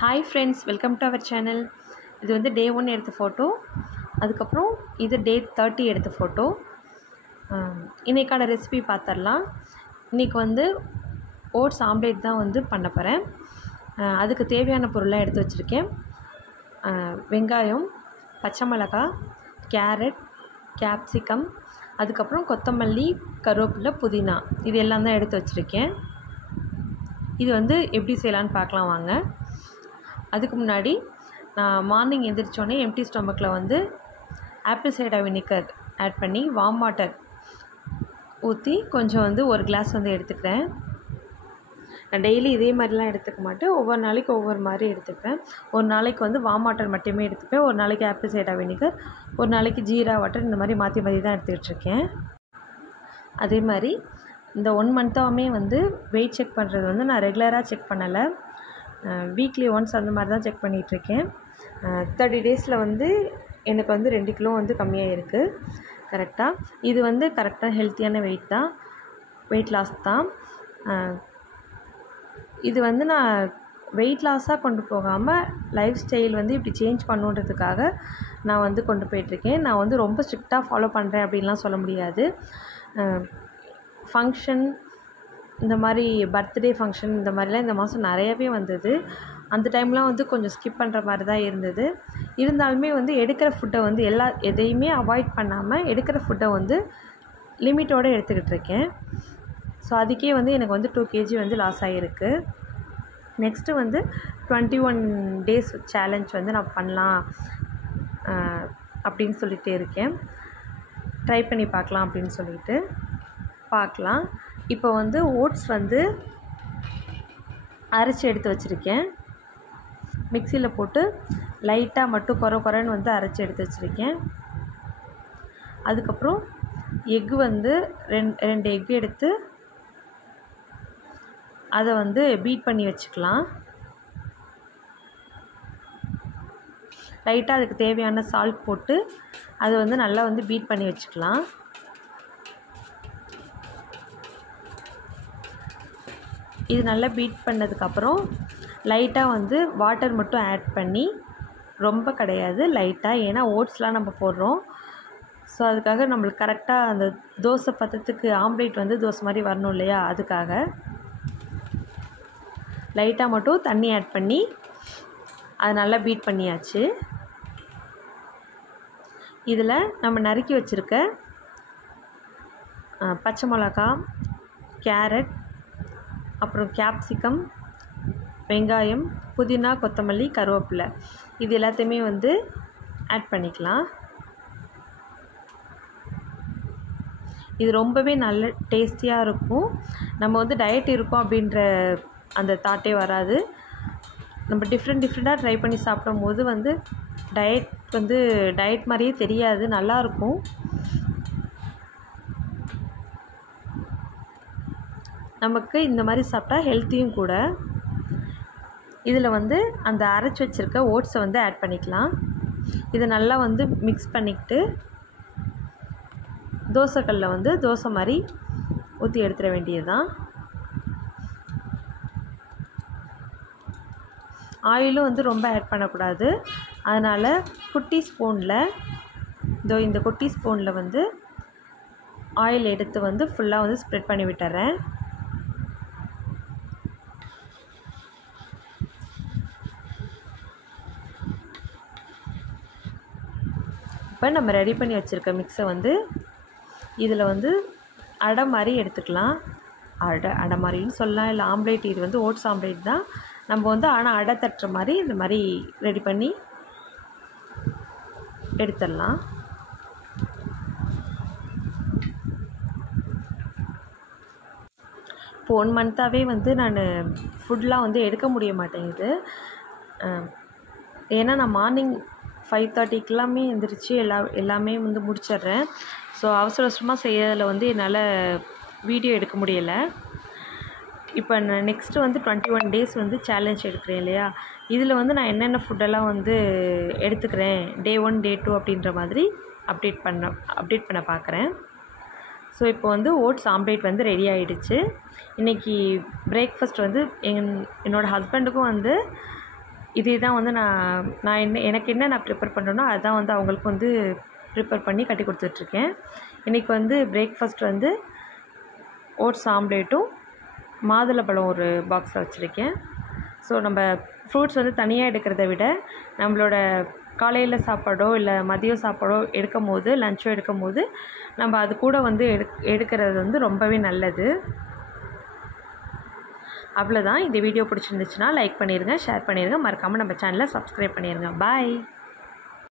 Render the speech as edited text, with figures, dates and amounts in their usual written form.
Hi friends, welcome to our channel. இது வந்து டே 1 எடுத்த ஃபோட்டோ. அதுக்கப்புறம் இது டே 30 எடுத்த ஃபோட்டோ. இன்றைக்கான ரெசிபி பார்த்துடலாம். இன்றைக்கி வந்து ஓட்ஸ் ஆம்லேட் தான் வந்து பண்ண போகிறேன். அதுக்கு தேவையான பொருளாக எடுத்து வச்சுருக்கேன். வெங்காயம், பச்சை மிளகாய், கேரட், கேப்சிகம், அதுக்கப்புறம் கொத்தமல்லி, கருவேப்பிலை, புதினா, இது எல்லாம் தான் எடுத்து வச்சுருக்கேன். இது வந்து எப்படி செய்யலான்னு பார்க்கலாம் வாங்க. அதுக்கு முன்னாடி நான் மார்னிங் எழுந்திரிச்சோடனே எம்டி ஸ்டொமக்கில் வந்து ஆப்பிள் சைடர் வினிகர் ஆட் பண்ணி வார்ம் வாட்டர் ஊற்றி கொஞ்சம் வந்து ஒரு கிளாஸ் வந்து எடுத்துக்கிறேன். நான் டெய்லி இதே மாதிரிலாம் எடுத்துக்க மாட்டேன், ஒவ்வொரு நாளைக்கு ஒவ்வொரு மாதிரி எடுத்துப்பேன். ஒரு நாளைக்கு வந்து வார்ம் வாட்டர் மட்டுமே எடுத்துப்பேன், ஒரு நாளைக்கு ஆப்பிள் சைடர் வினிகர், ஒரு நாளைக்கு ஜீரா வாட்டர், இந்த மாதிரி மாற்றி மாற்றி தான் எடுத்துக்கிட்டுருக்கேன். அதே மாதிரி இந்த 1 மந்த்தாகவே வந்து வெயிட் செக் பண்ணுறது வந்து நான் ரெகுலராக செக் பண்ணலை, வீக்லி ஒன்ஸ் அந்த மாதிரி தான் செக் பண்ணிகிட்ருக்கேன். 30 டேஸில் வந்து எனக்கு வந்து 2 கிலோ வந்து கம்மியாக இருக்குது கரெக்டாக. இது வந்து கரெக்டாக ஹெல்த்தியான வெயிட் தான், வெயிட் லாஸ் தான். இது வந்து நான் வெயிட் லாஸாக கொண்டு போகாமல் லைஃப் ஸ்டைல் வந்து இப்படி சேஞ்ச் பண்ணுன்றதுக்காக நான் வந்து கொண்டு போயிட்டுருக்கேன். நான் வந்து ரொம்ப ஸ்ட்ரிக்டாக ஃபாலோ பண்ணுறேன் அப்படின்லாம் சொல்ல முடியாது. ஃபங்க்ஷன், இந்த மாதிரி பர்த்டே ஃபங்க்ஷன், இந்த மாதிரிலாம் இந்த மாதம் நிறையவே வந்தது. அந்த டைம்லாம் வந்து கொஞ்சம் ஸ்கிப் பண்ணுற மாதிரி தான் இருந்தது. இருந்தாலுமே வந்து எடுக்கிற ஃபுட்டை வந்து எதையுமே அவாய்ட் பண்ணாமல் எடுக்கிற ஃபுட்டை வந்து லிமிட்டோடு எடுத்துக்கிட்டு இருக்கேன். ஸோ அதுக்கே வந்து எனக்கு வந்து 2 kg வந்து லாஸ் ஆகிருக்கு. நெக்ஸ்ட்டு வந்து 21 டேஸ் சேலஞ்ச் வந்து நான் பண்ணலாம் அப்படின்னு சொல்லிகிட்டே இருக்கேன். ட்ரை பண்ணி பார்க்கலாம் அப்படின்னு சொல்லிட்டு பார்க்கலாம். இப்போ வந்து ஓட்ஸ் வந்து அரைச்சி எடுத்து வச்சுருக்கேன். மிக்சியில் போட்டு லைட்டாக மட்டும் குறைன்னு வந்து அரைச்சி எடுத்து வச்சுருக்கேன். அதுக்கப்புறம் எக்கு வந்து 2 எக்கு எடுத்து அதை வந்து பீட் பண்ணி வச்சுக்கலாம். லைட்டாக அதுக்கு தேவையான சால்ட் போட்டு அதை வந்து நல்லா வந்து பீட் பண்ணி வச்சுக்கலாம். இது நல்லா பீட் பண்ணதுக்கப்புறம் லைட்டாக வந்து வாட்டர் மட்டும் ஆட் பண்ணி, ரொம்ப கிடையாது, லைட்டாக, ஏன்னா ஓட்ஸ்லாம் நம்ம போடுறோம். ஸோ அதுக்காக நம்மளுக்கு கரெக்டாக அந்த தோசை பதத்துக்கு ஆம்லேட் வந்து தோசை மாதிரி வரணும் இல்லையா, அதுக்காக லைட்டாக மட்டும் தண்ணி ஆட் பண்ணி அதை நல்லா பீட் பண்ணியாச்சு. இதில் நம்ம நறுக்கி வச்சுருக்க பச்சை மிளகாய், கேரட், அப்புறம் கேப்சிகம், வெங்காயம், புதினா, கொத்தமல்லி, கருவேப்பிலை, இது எல்லாத்தையுமே வந்து ஆட் பண்ணிக்கலாம். இது ரொம்பவே நல்ல டேஸ்டியாக இருக்கும். நம்ம வந்து டயட் இருக்கோம் அப்படின்ற அந்த தாட்டே வராது. நம்ம டிஃப்ரெண்ட்டாக ட்ரை பண்ணி சாப்பிடும் போது வந்து டயட் மாதிரியே தெரியாது, நல்லாயிருக்கும். நமக்கு இந்த மாதிரி சாப்பிட்டா ஹெல்த்தியும் கூட. இதில் வந்து அந்த அரைச்சி வச்சுருக்க ஓட்ஸை வந்து ஆட் பண்ணிக்கலாம். இதை நல்லா வந்து மிக்ஸ் பண்ணிக்கிட்டு தோசைக்கல்லில் வந்து தோசை மாதிரி ஊற்றி எடுத்துட வேண்டியது தான். ஆயிலும் வந்து ரொம்ப ஆட் பண்ணக்கூடாது, அதனால் குட்டி ஸ்பூனில், இந்த குட்டி ஸ்பூனில் வந்து ஆயில் எடுத்து வந்து ஃபுல்லாக வந்து ஸ்ப்ரெட் பண்ணி விட்டுறேன். இப்போ நம்ம ரெடி பண்ணி வச்சுருக்க மிக்ஸை வந்து இதில் வந்து அடை மாதிரி எடுத்துக்கலாம். அடை மாதிரின்னு சொல்லலாம், இல்லை ஆம்லேட். இது வந்து ஓட்ஸ் ஆம்லேட் தான். நம்ம வந்து ஆனால் அடை தட்டுற மாதிரி இந்த மாதிரி ரெடி பண்ணி எடுத்துடலாம். இப்போ 1 மந்த்தாகவே வந்து நான் ஃபுட்லாம் வந்து எடுக்க முடிய மாட்டேங்குது. ஏன்னா நான் மார்னிங் 5:30க்கெல்லாமே எழுந்திரிச்சு எல்லாமே வந்து முடிச்சிடுறேன். ஸோ அவசரமாக செய்யறதில் வந்து என்னால் வீடியோ எடுக்க முடியலை. இப்போ நான் நெக்ஸ்ட்டு வந்து 21 டேஸ் வந்து சேலஞ்ச் எடுக்கிறேன் இல்லையா, இதில் வந்து நான் என்னென்ன ஃபுட்டெல்லாம் வந்து எடுத்துக்கிறேன், டே 1 டே 2 அப்படின்ற மாதிரி அப்டேட் பண்ண பார்க்குறேன். ஸோ இப்போ வந்து ஓட்ஸ் ஆம்லேட் வந்து ரெடி ஆகிடுச்சு. இன்றைக்கி பிரேக்ஃபாஸ்ட் வந்து என்னோடய ஹஸ்பண்டுக்கும் வந்து இதே தான் வந்து எனக்கு என்ன நான் ப்ரிப்பேர் பண்ணுறேனோ அதுதான் வந்து அவங்களுக்கு வந்து ப்ரிப்பேர் பண்ணி கட்டி கொடுத்துட்ருக்கேன். இன்றைக்கி வந்து பிரேக்ஃபாஸ்ட் வந்து ஓட்ஸ் ஆம்லேட்டும் மாதுளம்பழம் ஒரு பாக்ஸில் வச்சுருக்கேன். ஸோ நம்ம ஃப்ரூட்ஸ் வந்து தனியாக எடுக்கிறத விட நம்மளோட காலையில் சாப்பாடோ இல்லை மதியம் சாப்பாடோ எடுக்கும் போது லஞ்சோ எடுக்கும் போது நம்ம அது கூட வந்து எடுக்கிறது வந்து ரொம்பவே நல்லது. அவ்வளோதான். இந்த வீடியோ பிடிச்சிருந்துச்சுன்னா லைக் பண்ணிடுங்க, ஷேர் பண்ணிடுங்க, மறக்காமல் நம்ம சேனலை சப்ஸ்கிரைப் பண்ணிடுங்க. பாய்.